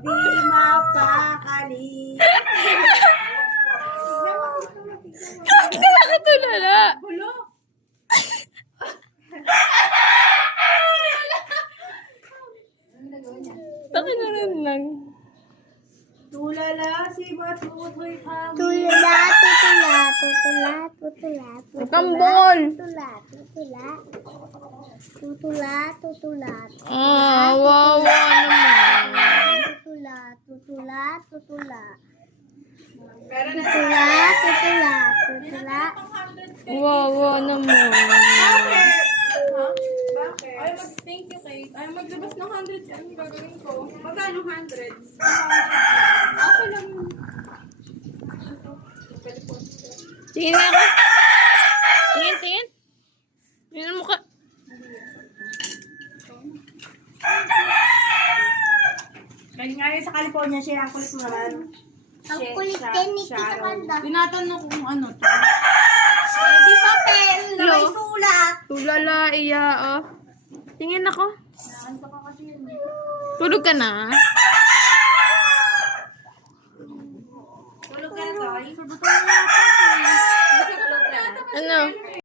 Di mapakali. Bakit ka nakatulala? Hulo. Bakit na rin lang? Tulala si Matutoy kami. Tutula, tutula, tutula, tutula, tutula. Kambol! Tutula, tutula. Tutula, tutula. Wawa naman. Tutula, tutula, tutula. Pero na Tutula, tutula, tutula. Wawa naman. Bakit? Ha? Bakit? Ay, mag-thank you kay... Ay, maglabas ng 100 yan. Gagawin ko. Magkano 100? Ako lang. Tingin nga ako. Tingin, tingin. Tingin mo ka. Kaya nga yun sa California, siya ang kulit mo naman. Ang kulit din ni Tita Kanda. Tinatanong ko kung ano to. Di papel na may Hello? sulat. Tulala, iya, oh. Tingin ako. Tulog ka na? Tulog ka na, Toy. Ano?